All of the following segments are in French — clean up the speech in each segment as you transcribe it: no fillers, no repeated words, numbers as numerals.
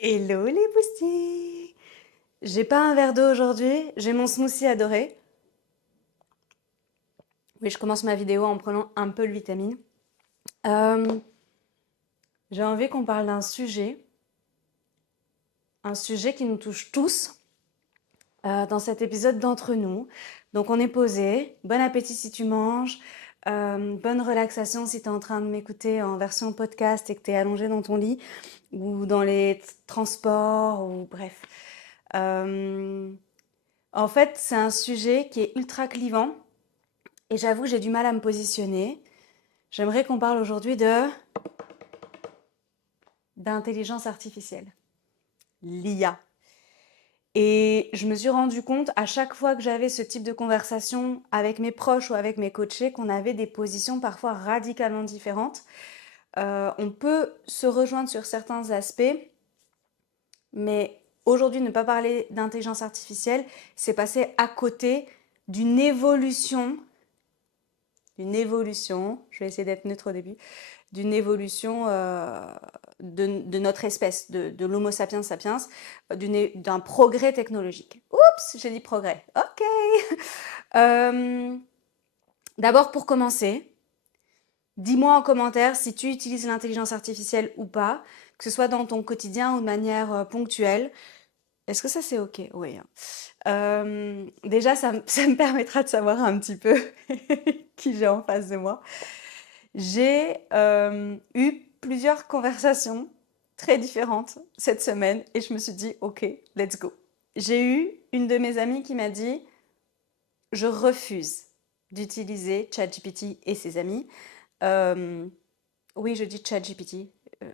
Hello les boosties! J'ai pas un verre d'eau aujourd'hui, j'ai mon smoothie adoré. Oui, je commence ma vidéo en prenant un peu de vitamine. Euh, j'ai envie qu'on parle d'un un sujet qui nous touche tous dans cet épisode d'Entre nous. Donc on est posé, bon appétit si tu manges, bonne relaxation si tu es en train de m'écouter en version podcast et que tu es allongé dans ton lit ou dans les transports ou bref. Euh, En fait, c'est un sujet qui est ultra clivant et j'avoue que j'ai du mal à me positionner. J'aimerais qu'on parle aujourd'hui d'intelligence artificielle, l'IA. Et je me suis rendu compte à chaque fois que j'avais ce type de conversation avec mes proches ou avec mes coachés qu'on avait des positions parfois radicalement différentes. On peut se rejoindre sur certains aspects, mais aujourd'hui ne pas parler d'intelligence artificielle, c'est passer à côté d'une évolution je vais essayer d'être neutre au début, d'une évolution de notre espèce, de l'Homo sapiens sapiens, d'un progrès technologique. Oups, j'ai dit progrès. Ok. Euh, D'abord, pour commencer, dis-moi en commentaire si tu utilises l'intelligence artificielle ou pas, que ce soit dans ton quotidien ou de manière ponctuelle. Est-ce que ça c'est ok? Oui. Déjà, ça me permettra de savoir un petit peu qui j'ai en face de moi. J'ai eu plusieurs conversations très différentes cette semaine et je me suis dit, ok, let's go. J'ai eu une de mes amies qui m'a dit, je refuse d'utiliser ChatGPT et ses amis. Euh, oui, je dis ChatGPT. Euh,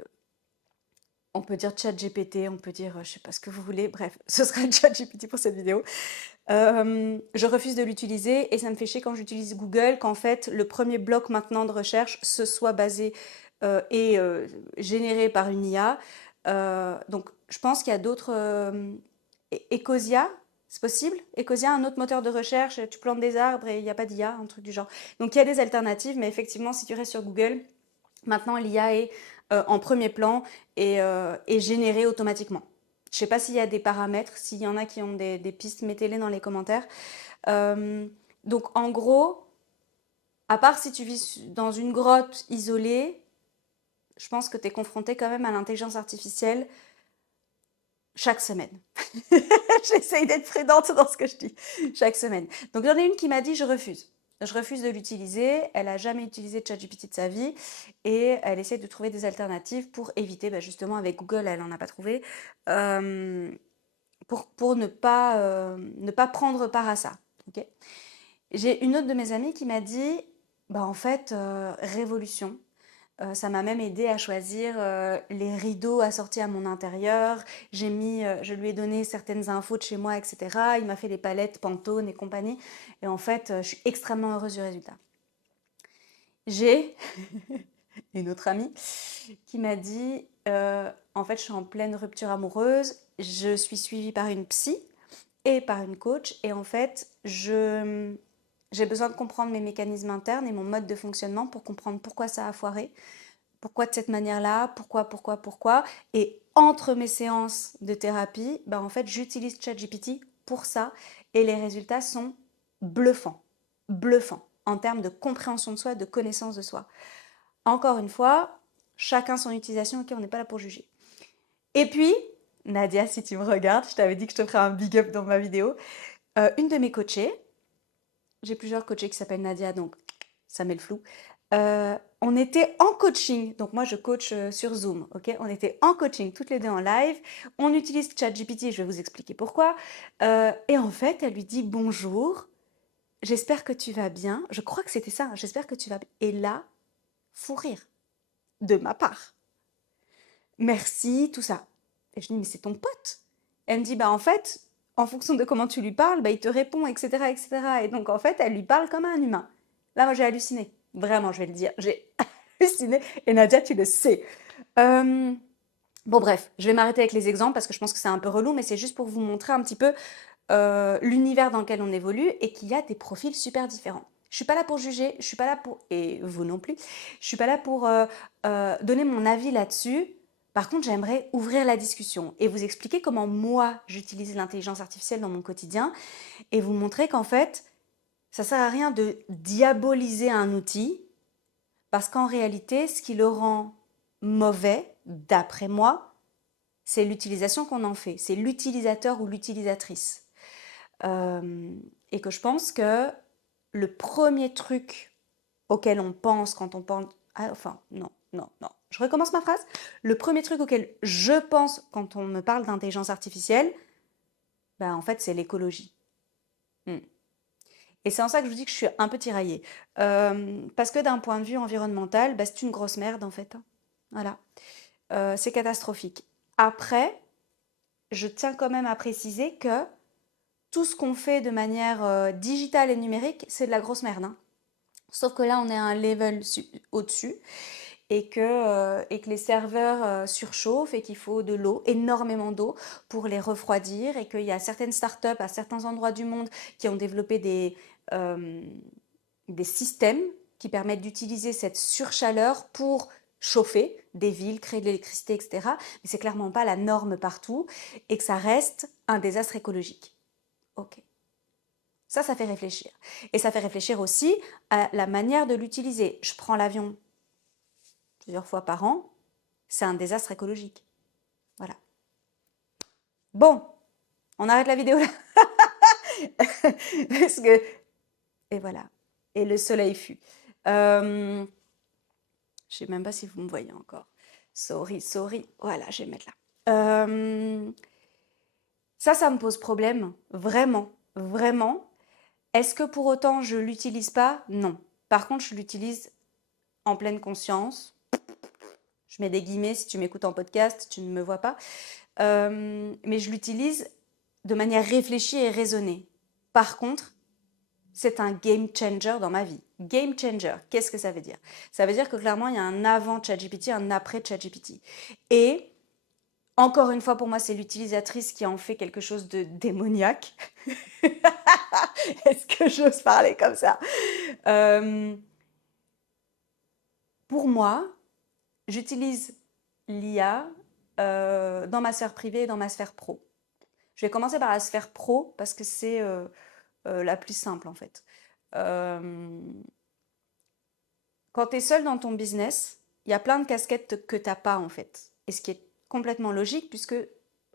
on peut dire ChatGPT, on peut dire, je sais pas ce que vous voulez. Bref, ce sera ChatGPT pour cette vidéo. Je refuse de l'utiliser et ça me fait chier quand j'utilise Google qu'en fait le premier bloc maintenant de recherche ce soit basé et généré par une IA. Donc je pense qu'il y a d'autres... Ecosia, c'est possible? Ecosia, un autre moteur de recherche, tu plantes des arbres et il n'y a pas d'IA, un truc du genre. Donc il y a des alternatives, mais effectivement si tu restes sur Google, maintenant l'IA est en premier plan et générée automatiquement. Je ne sais pas s'il y a des paramètres, s'il y en a qui ont des pistes, mettez-les dans les commentaires. Euh, donc en gros, à part si tu vis dans une grotte isolée, je pense que tu es confronté quand même à l'intelligence artificielle chaque semaine. J'essaye d'être prudente dans ce que je dis. Chaque semaine. Donc j'en ai une qui m'a dit je refuse. Je refuse de l'utiliser. Elle n'a jamais utilisé ChatGPT de sa vie et elle essaie de trouver des alternatives pour éviter, justement avec Google, elle n'en a pas trouvé, euh, pour ne pas prendre part à ça. Okay. J'ai une autre de mes amies qui m'a dit, en fait, révolution. Ça m'a même aidé à choisir les rideaux assortis à mon intérieur. Je lui ai donné certaines infos de chez moi, etc. Il m'a fait les palettes Pantone et compagnie. Et en fait, je suis extrêmement heureuse du résultat. J'ai une autre amie qui m'a dit, en fait, je suis en pleine rupture amoureuse. Je suis suivie par une psy et par une coach. Et en fait, j'ai besoin de comprendre mes mécanismes internes et mon mode de fonctionnement pour comprendre pourquoi ça a foiré. Pourquoi de cette manière-là? Pourquoi? Et entre mes séances de thérapie, en fait, j'utilise ChatGPT pour ça et les résultats sont bluffants. Bluffants en termes de compréhension de soi, de connaissance de soi. Encore une fois, chacun son utilisation, ok, on n'est pas là pour juger. Et puis, Nadia, si tu me regardes, je t'avais dit que je te ferais un big up dans ma vidéo, une de mes coachées, j'ai plusieurs coachées qui s'appellent Nadia, donc ça met le flou. On était en coaching, donc moi je coach sur Zoom, ok? On était en coaching toutes les deux en live. On utilise ChatGPT, je vais vous expliquer pourquoi. Et en fait, elle lui dit bonjour, j'espère que tu vas bien. Je crois que c'était ça, j'espère que tu vas bien. Et là, fou rire de ma part. Merci, tout ça. Et je dis mais c'est ton pote. Elle me dit en fait, en fonction de comment tu lui parles, il te répond, etc., etc. Et donc en fait, elle lui parle comme un humain. Là, moi j'ai halluciné. Vraiment, je vais le dire, j'ai halluciné. Et Nadia, tu le sais. Bon bref, je vais m'arrêter avec les exemples parce que je pense que c'est un peu relou, mais c'est juste pour vous montrer un petit peu l'univers dans lequel on évolue et qu'il y a des profils super différents. Je suis pas là pour juger, je suis pas là pour, et vous non plus, je suis pas là pour donner mon avis là-dessus. Par contre, j'aimerais ouvrir la discussion et vous expliquer comment moi, j'utilise l'intelligence artificielle dans mon quotidien et vous montrer qu'en fait, ça sert à rien de diaboliser un outil parce qu'en réalité, ce qui le rend mauvais, d'après moi, c'est l'utilisation qu'on en fait. C'est l'utilisateur ou l'utilisatrice. Et que je pense que le premier truc auquel on pense quand on pense... Ah, enfin, non, non, non. Je recommence ma phrase. Le premier truc auquel je pense quand on me parle d'intelligence artificielle, ben, en fait, c'est l'écologie. Hmm. Et c'est en ça que je vous dis que je suis un peu tiraillée. Parce que d'un point de vue environnemental, bah, c'est une grosse merde en fait, hein. Voilà. C'est catastrophique. Après, je tiens quand même à préciser que tout ce qu'on fait de manière digitale et numérique, c'est de la grosse merde, hein. Sauf que là, on est à un level au-dessus et que les serveurs surchauffent et qu'il faut de l'eau, énormément d'eau, pour les refroidir et qu'il y a certaines startups à certains endroits du monde qui ont développé euh, des systèmes qui permettent d'utiliser cette surchaleur pour chauffer des villes, créer de l'électricité, etc. Mais c'est clairement pas la norme partout et que ça reste un désastre écologique. Ok. Ça fait réfléchir. Et ça fait réfléchir aussi à la manière de l'utiliser. Je prends l'avion plusieurs fois par an, c'est un désastre écologique. Voilà. Bon, on arrête la vidéo là. Parce que... Et voilà. Et le soleil fut. Je sais même pas si vous me voyez encore. Sorry, sorry. Voilà, je vais mettre là. Ça me pose problème. Vraiment, vraiment. Est-ce que pour autant je l'utilise pas? Non. Par contre, je l'utilise en pleine conscience. Je mets des guillemets, si tu m'écoutes en podcast, tu ne me vois pas. Mais je l'utilise de manière réfléchie et raisonnée. Par contre, c'est un game changer dans ma vie. Game changer, qu'est-ce que ça veut dire? Ça veut dire que clairement, il y a un avant ChatGPT, un après ChatGPT. Et encore une fois, pour moi, c'est l'utilisatrice qui en fait quelque chose de démoniaque. Est-ce que j'ose parler comme ça? Euh, pour moi, j'utilise l'IA dans ma sphère privée et dans ma sphère pro. Je vais commencer par la sphère pro parce que c'est la plus simple en fait. Euh, Quand tu es seul dans ton business, il y a plein de casquettes que tu n'as pas en fait. Et ce qui est complètement logique puisque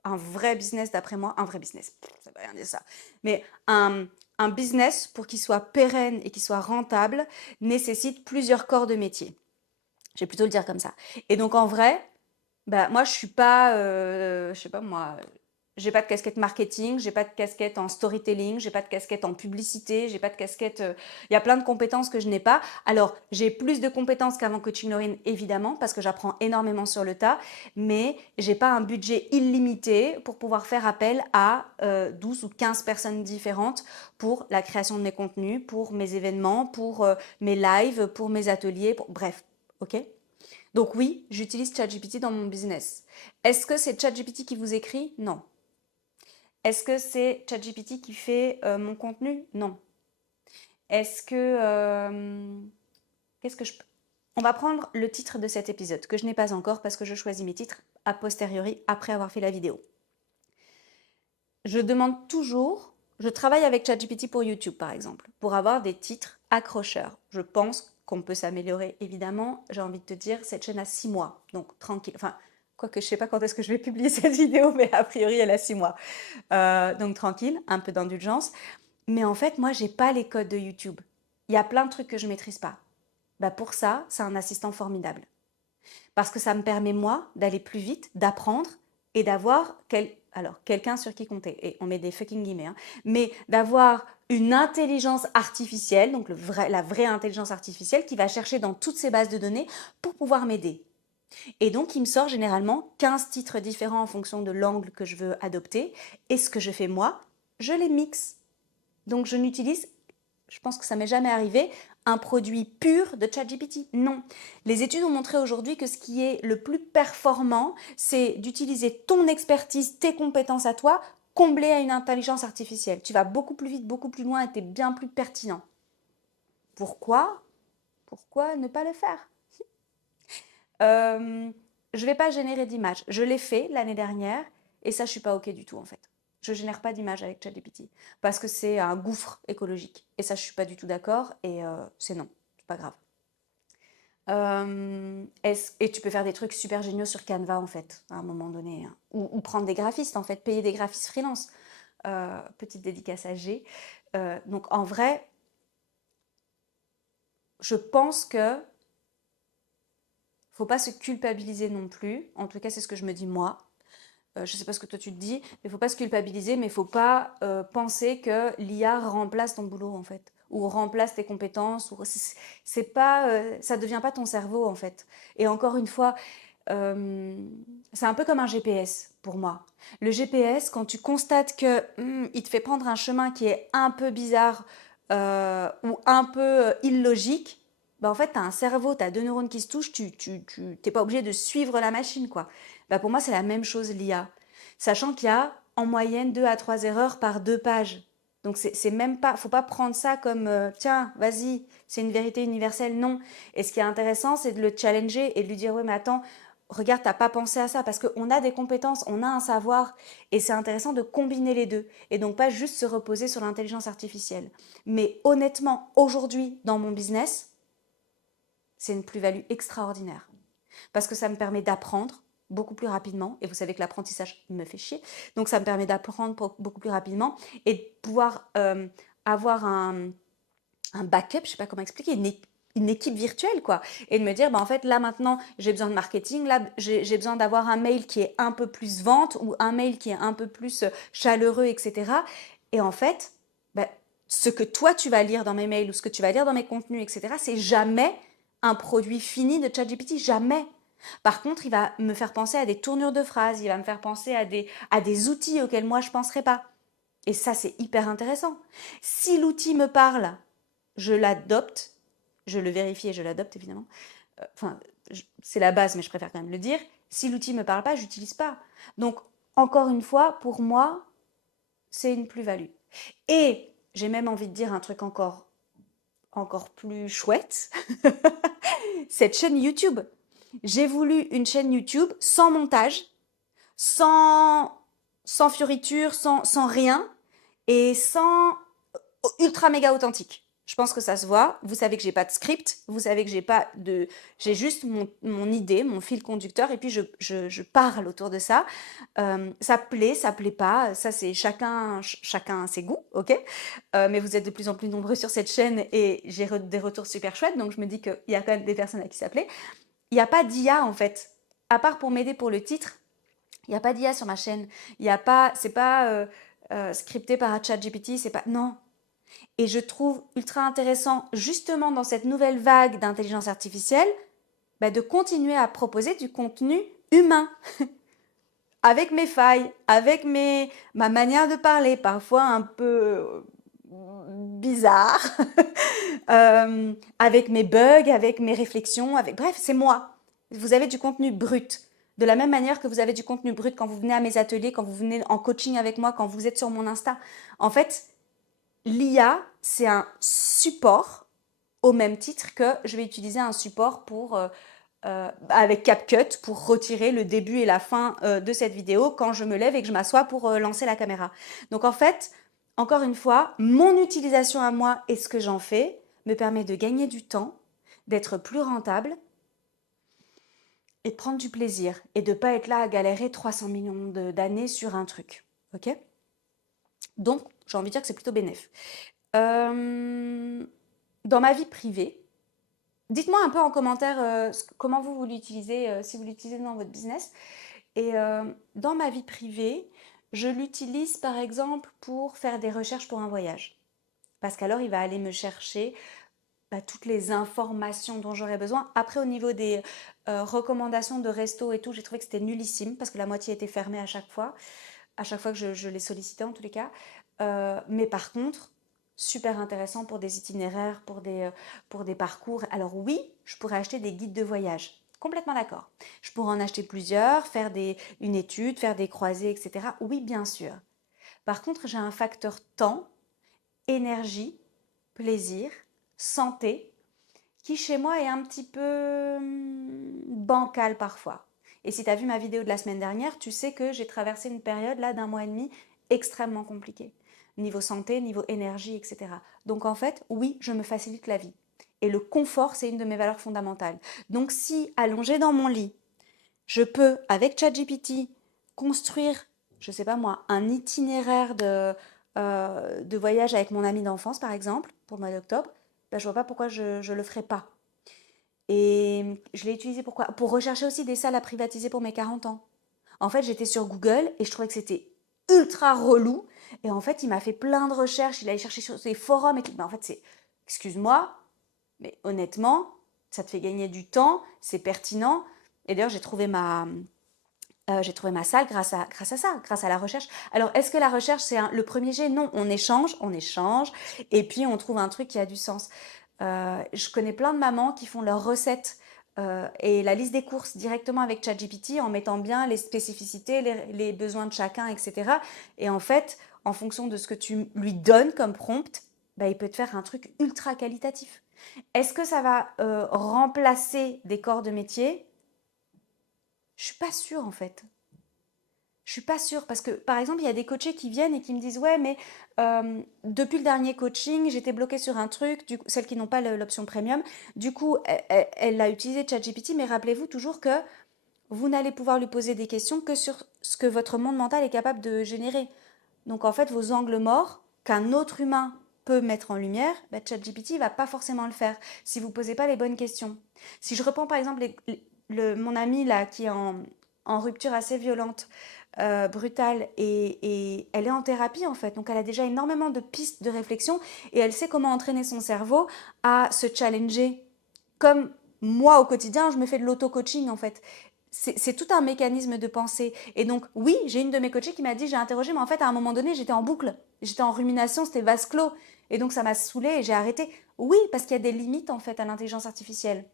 un vrai business, d'après moi, un vrai business, ça veut rien dire ça, mais un business pour qu'il soit pérenne et qu'il soit rentable nécessite plusieurs corps de métier. Je vais plutôt le dire comme ça. Et donc en vrai, bah, moi je suis pas, je sais pas moi, j'ai pas de casquette marketing, j'ai pas de casquette en storytelling, j'ai pas de casquette en publicité, j'ai pas de casquette. Il y a plein de compétences que je n'ai pas. Alors j'ai plus de compétences qu'avant Coaching Laurine évidemment parce que j'apprends énormément sur le tas, mais j'ai pas un budget illimité pour pouvoir faire appel à 12 ou 15 personnes différentes pour la création de mes contenus, pour mes événements, pour mes lives, pour mes ateliers, bref, ok. Donc oui, j'utilise ChatGPT dans mon business. Est-ce que c'est ChatGPT qui vous écrit? Non. Est-ce que c'est ChatGPT qui fait mon contenu? Non. Est-ce que... qu'est-ce que je... On va prendre le titre de cet épisode, que je n'ai pas encore parce que je choisis mes titres a posteriori, après avoir fait la vidéo. Je demande toujours... Je travaille avec ChatGPT pour YouTube, par exemple, pour avoir des titres accrocheurs. Je pense qu'on peut s'améliorer, évidemment. J'ai envie de te dire, cette chaîne a 6 mois, donc tranquille. Enfin, quoique je ne sais pas quand est-ce que je vais publier cette vidéo, mais a priori, elle a 6 mois. Donc tranquille, un peu d'indulgence. Mais en fait, moi, j'ai pas les codes de YouTube. Il y a plein de trucs que je maîtrise pas. Bah pour ça, c'est un assistant formidable. Parce que ça me permet, moi, d'aller plus vite, d'apprendre et d'avoir quelqu'un sur qui compter. Et on met des fucking guillemets, hein, mais d'avoir une intelligence artificielle, donc la vraie intelligence artificielle, qui va chercher dans toutes ces bases de données pour pouvoir m'aider. Et donc, il me sort généralement 15 titres différents en fonction de l'angle que je veux adopter. Et ce que je fais moi, je les mixe. Donc, je n'utilise, je pense que ça m'est jamais arrivé, un produit pur de ChatGPT. Non. Les études ont montré aujourd'hui que ce qui est le plus performant, c'est d'utiliser ton expertise, tes compétences à toi, comblées à une intelligence artificielle. Tu vas beaucoup plus vite, beaucoup plus loin et tu es bien plus pertinent. Pourquoi? Pourquoi ne pas le faire? je vais pas générer d'image. Je l'ai fait l'année dernière et ça, je suis pas OK du tout en fait. Je génère pas d'image avec ChatGPT parce que c'est un gouffre écologique et ça, je suis pas du tout d'accord et c'est non, c'est pas grave. Et tu peux faire des trucs super géniaux sur Canva en fait, à un moment donné, hein. Ou prendre des graphistes en fait, payer des graphistes freelance. Petite dédicace à G. Donc en vrai, je pense que faut pas se culpabiliser non plus. En tout cas, c'est ce que je me dis moi. Je sais pas ce que toi tu te dis, mais faut pas se culpabiliser, mais faut pas penser que l'IA remplace ton boulot en fait, ou remplace tes compétences. C'est pas, ça devient pas ton cerveau en fait. Et encore une fois, c'est un peu comme un GPS pour moi. Le GPS, quand tu constates que il te fait prendre un chemin qui est un peu bizarre ou un peu illogique, bah en fait, tu as un cerveau, tu as deux neurones qui se touchent, tu t'es pas obligé de suivre la machine, quoi. Bah pour moi, c'est la même chose l'IA. Sachant qu'il y a en moyenne 2 à 3 erreurs par 2 pages. Donc c'est même pas, faut pas prendre ça comme tiens, vas-y, c'est une vérité universelle. Non. Et ce qui est intéressant, c'est de le challenger et de lui dire ouais, mais attends, regarde, t'as pas pensé à ça parce qu'on a des compétences, on a un savoir et c'est intéressant de combiner les deux et donc pas juste se reposer sur l'intelligence artificielle. Mais honnêtement, aujourd'hui, dans mon business, c'est une plus-value extraordinaire parce que ça me permet d'apprendre beaucoup plus rapidement et vous savez que l'apprentissage me fait chier, donc ça me permet d'apprendre beaucoup plus rapidement et de pouvoir avoir un backup, je sais pas comment expliquer, une équipe virtuelle quoi, et de me dire bah en fait là maintenant j'ai besoin de marketing, là j'ai besoin d'avoir un mail qui est un peu plus vente ou un mail qui est un peu plus chaleureux, etc. Et en fait bah, ce que toi tu vas lire dans mes mails ou ce que tu vas lire dans mes contenus, etc., c'est jamais un produit fini de ChatGPT, jamais. Par contre, il va me faire penser à des tournures de phrases, il va me faire penser à des outils auxquels moi je ne penserais pas. Et ça, c'est hyper intéressant. Si l'outil me parle, je l'adopte, je le vérifie et je l'adopte évidemment. Enfin, c'est la base, mais je préfère quand même le dire. Si l'outil ne me parle pas, je n'utilise pas. Donc, encore une fois, pour moi, c'est une plus-value. Et j'ai même envie de dire un truc encore plus chouette. Cette chaîne YouTube. J'ai voulu une chaîne YouTube sans montage, sans, sans fioriture, sans rien, et sans ultra méga authentique. Je pense que ça se voit. Vous savez que j'ai pas de script. Vous savez que j'ai pas de, j'ai juste mon idée, mon fil conducteur, et puis je parle autour de ça. Ça plaît pas. Ça c'est chacun ses goûts, ok. Mais vous êtes de plus en plus nombreux sur cette chaîne et j'ai des retours super chouettes. Donc je me dis qu'il y a quand même des personnes à qui ça plaît. Il n'y a pas d'IA en fait, à part pour m'aider pour le titre. Il n'y a pas d'IA sur ma chaîne. Il y a pas, c'est pas scripté par ChatGPT. C'est pas, non. Et je trouve ultra intéressant, justement dans cette nouvelle vague d'intelligence artificielle, bah, de continuer à proposer du contenu humain, avec mes failles, avec ma manière de parler, parfois un peu bizarre, avec mes bugs, avec mes réflexions, avec... Bref, c'est moi. Vous avez du contenu brut. De la même manière que vous avez du contenu brut quand vous venez à mes ateliers, quand vous venez en coaching avec moi, quand vous êtes sur mon Insta. En fait, l'IA, c'est un support au même titre que je vais utiliser un support avec CapCut pour retirer le début et la fin de cette vidéo quand je me lève et que je m'assois pour lancer la caméra. Donc en fait, encore une fois, mon utilisation à moi et ce que j'en fais me permet de gagner du temps, d'être plus rentable et de prendre du plaisir et de ne pas être là à galérer 300 millions d'années sur un truc. Ok. Donc, j'ai envie de dire que c'est plutôt bénéf. Dans ma vie privée, dites-moi un peu en commentaire comment vous l'utilisez, si vous l'utilisez dans votre business. Et dans ma vie privée, je l'utilise par exemple pour faire des recherches pour un voyage. Parce qu'alors, il va aller me chercher toutes les informations dont j'aurais besoin. Après, au niveau des recommandations de resto et tout, j'ai trouvé que c'était nullissime parce que la moitié était fermée à chaque fois que je les sollicitais en tous les cas. Mais par contre, super intéressant pour des itinéraires, pour des parcours. Alors oui, je pourrais acheter des guides de voyage. Complètement d'accord. Je pourrais en acheter plusieurs, faire une étude, faire des croisées, etc. Oui, bien sûr. Par contre, j'ai un facteur temps, énergie, plaisir, santé, qui chez moi est un petit peu bancal parfois. Et si tu as vu ma vidéo de la semaine dernière, tu sais que j'ai traversé une période là d'1 mois et demi extrêmement compliquée. Niveau santé, niveau énergie, etc. Donc en fait, oui, je me facilite la vie. Et le confort, c'est une de mes valeurs fondamentales. Donc si, allongée dans mon lit, je peux, avec ChatGPT, construire, je sais pas moi, un itinéraire de voyage avec mon ami d'enfance, par exemple, pour le mois d'octobre, ben, je vois pas pourquoi je ne le ferais pas. Et je l'ai utilisé pourquoi? Pour rechercher aussi des salles à privatiser pour mes 40 ans. En fait, j'étais sur Google et je trouvais que c'était ultra relou. Et en fait, il m'a fait plein de recherches, il allait chercher sur des forums et tout. Mais en fait, c'est, excuse-moi, mais honnêtement, ça te fait gagner du temps, c'est pertinent. Et d'ailleurs, j'ai trouvé ma salle grâce à ça, grâce à la recherche. Alors, est-ce que la recherche, c'est le premier jet? Non, on échange, et puis on trouve un truc qui a du sens. Je connais plein de mamans qui font leurs recettes et la liste des courses directement avec ChatGPT en mettant bien les spécificités, les besoins de chacun, etc. Et en fait, en fonction de ce que tu lui donnes comme prompt, bah, il peut te faire un truc ultra qualitatif. Est-ce que ça va remplacer des corps de métier? Je suis pas sûre en fait. Je suis pas sûre parce que, par exemple, il y a des coachés qui viennent et qui me disent ouais, mais depuis le dernier coaching, j'étais bloquée sur un truc. Du coup, celles qui n'ont pas l'option premium, du coup, elle a utilisé ChatGPT, mais rappelez-vous toujours que vous n'allez pouvoir lui poser des questions que sur ce que votre monde mental est capable de générer. Donc, en fait, vos angles morts qu'un autre humain peut mettre en lumière, bah, ChatGPT va pas forcément le faire si vous posez pas les bonnes questions. Si je reprends par exemple mon ami là qui est en rupture assez violente, brutale, et elle est en thérapie en fait, donc elle a déjà énormément de pistes de réflexion et elle sait comment entraîner son cerveau à se challenger. Comme moi au quotidien, je me fais de l'auto-coaching en fait. C'est tout un mécanisme de pensée. Et donc, oui, j'ai une de mes coachées qui m'a dit, j'ai interrogé, mais en fait, à un moment donné, j'étais en boucle. J'étais en rumination, c'était vase clos. Et donc, ça m'a saoulée et j'ai arrêté. Oui, parce qu'il y a des limites, en fait, à l'intelligence artificielle.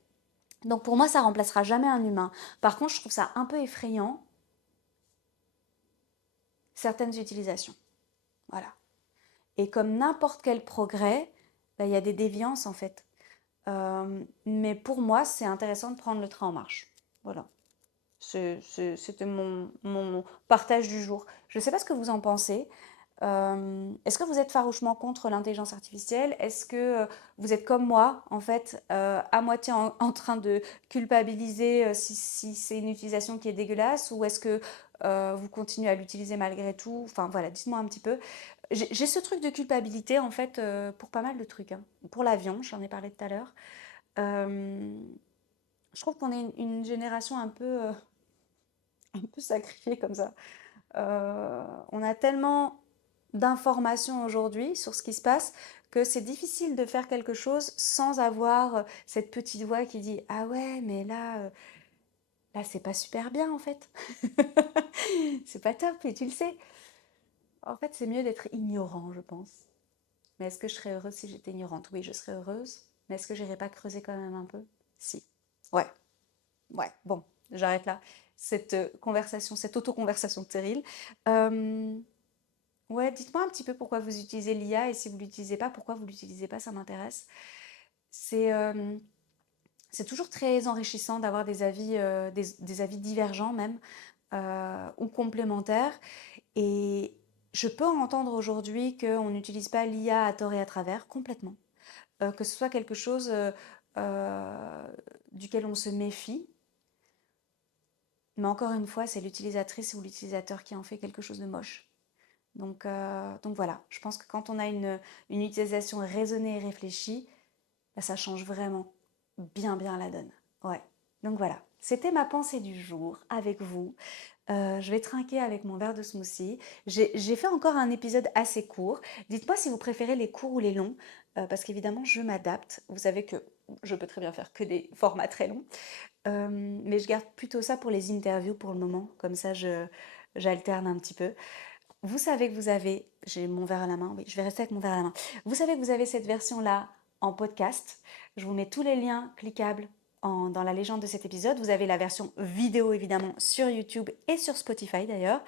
Donc, pour moi, ça remplacera jamais un humain. Par contre, je trouve ça un peu effrayant, certaines utilisations. Voilà. Et comme n'importe quel progrès, bah, il y a des déviances, en fait. Mais pour moi, c'est intéressant de prendre le train en marche. Voilà. C'était mon partage du jour. Je ne sais pas ce que vous en pensez. Est-ce que vous êtes farouchement contre l'intelligence artificielle? Est-ce que vous êtes comme moi, en fait, à moitié en train de culpabiliser si c'est une utilisation qui est dégueulasse? Ou est-ce que vous continuez à l'utiliser malgré tout? Enfin voilà, dites-moi un petit peu. J'ai ce truc de culpabilité, en fait, pour pas mal de trucs, hein. Pour l'avion, j'en ai parlé tout à l'heure. Euh, je trouve qu'on est une génération un peu sacrifiée comme ça. On a tellement d'informations aujourd'hui sur ce qui se passe que c'est difficile de faire quelque chose sans avoir cette petite voix qui dit ah ouais mais là c'est pas super bien en fait. C'est pas top et tu le sais. En fait c'est mieux d'être ignorant je pense. Mais est-ce que je serais heureuse si j'étais ignorante? Oui, je serais heureuse. Mais est-ce que j'irais pas creuser quand même un peu? Si. Ouais. Ouais, bon, j'arrête là. Cette conversation, cette auto-conversation stérile. Euh, ouais, dites-moi un petit peu pourquoi vous utilisez l'IA et si vous ne l'utilisez pas, pourquoi vous ne l'utilisez pas, ça m'intéresse. C'est c'est toujours très enrichissant d'avoir des avis, des avis divergents même, ou complémentaires. Et je peux entendre aujourd'hui qu'on n'utilise pas l'IA à tort et à travers, complètement. Que ce soit quelque chose euh, duquel on se méfie. Mais encore une fois, c'est l'utilisatrice ou l'utilisateur qui en fait quelque chose de moche. Donc voilà, je pense que quand on a une utilisation raisonnée et réfléchie, bah, ça change vraiment bien la donne. Ouais, donc voilà, c'était ma pensée du jour avec vous. Je vais trinquer avec mon verre de smoothie. J'ai fait encore un épisode assez court. Dites-moi si vous préférez les courts ou les longs, parce qu'évidemment, je m'adapte. Vous savez que je peux très bien faire que des formats très longs. Mais je garde plutôt ça pour les interviews pour le moment. Comme ça, j'alterne un petit peu. Vous savez que vous avez, j'ai mon verre à la main, oui, je vais rester avec mon verre à la main. Vous savez que vous avez cette version-là en podcast. Je vous mets tous les liens cliquables dans la légende de cet épisode. Vous avez la version vidéo évidemment sur YouTube et sur Spotify d'ailleurs.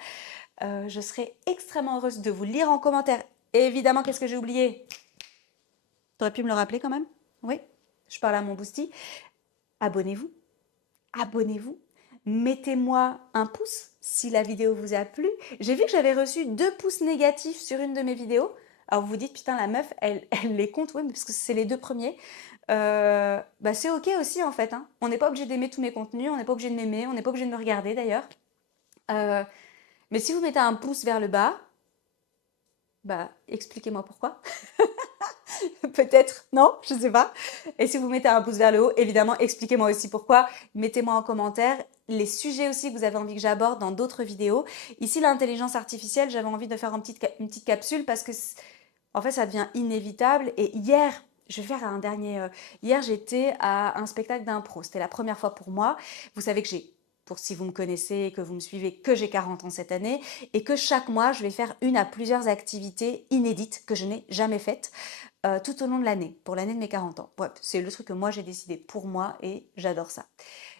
Je serai extrêmement heureuse de vous lire en commentaire. Et évidemment, qu'est-ce que j'ai oublié? T'aurais pu me le rappeler quand même? Oui, je parle à mon boosty. Abonnez-vous. Abonnez-vous. Mettez-moi un pouce si la vidéo vous a plu. J'ai vu que j'avais reçu 2 pouces négatifs sur une de mes vidéos. Alors vous vous dites, putain, la meuf, elle les compte, oui, mais parce que c'est les 2 premiers. Bah c'est ok aussi en fait, hein. On n'est pas obligé d'aimer tous mes contenus, on n'est pas obligé de m'aimer, on n'est pas obligé de me regarder d'ailleurs. Mais si vous mettez un pouce vers le bas, bah expliquez-moi pourquoi. Peut-être, non, je sais pas. Et si vous mettez un pouce vers le haut, évidemment, expliquez-moi aussi pourquoi. Mettez-moi en commentaire les sujets aussi que vous avez envie que j'aborde dans d'autres vidéos. Ici, l'intelligence artificielle, j'avais envie de faire une petite capsule parce que, en fait, ça devient inévitable. Et hier, je vais faire un dernier. Hier, j'étais à un spectacle d'impro. C'était la première fois pour moi. Vous savez que j'ai, pour si vous me connaissez et que vous me suivez, que j'ai 40 ans cette année et que chaque mois, je vais faire une à plusieurs activités inédites que je n'ai jamais faites tout au long de l'année, pour l'année de mes 40 ans. Bref, c'est le truc que moi j'ai décidé pour moi et j'adore ça.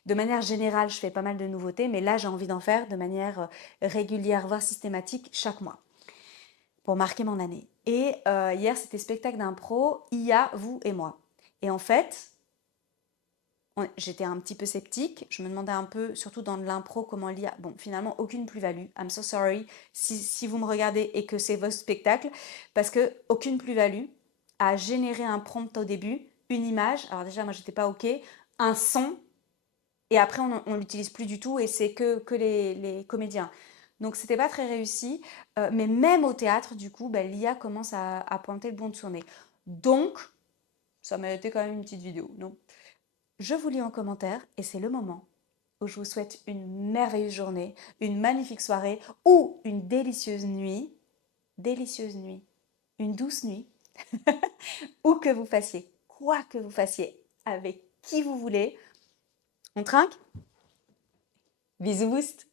De manière générale, je fais pas mal de nouveautés, mais là j'ai envie d'en faire de manière régulière, voire systématique, chaque mois, pour marquer mon année. Et hier, c'était spectacle d'impro, IA, vous et moi. Et en fait, j'étais un petit peu sceptique, je me demandais un peu, surtout dans de l'impro, comment l'IA... Bon, finalement, aucune plus-value. I'm so sorry si vous me regardez et que c'est votre spectacle, parce que aucune plus-value à générer un prompt au début, une image, alors déjà, moi, j'étais pas OK, un son, et après, on l'utilise plus du tout, et c'est que les comédiens. Donc, c'était pas très réussi, mais même au théâtre, du coup, bah, l'IA commence à pointer le bon de son nez. Donc, ça méritait quand même une petite vidéo, non? Je vous lis en commentaire et c'est le moment où je vous souhaite une merveilleuse journée, une magnifique soirée ou une délicieuse nuit, une douce nuit, où que vous fassiez, quoi que vous fassiez, avec qui vous voulez. On trinque? Bisous boost!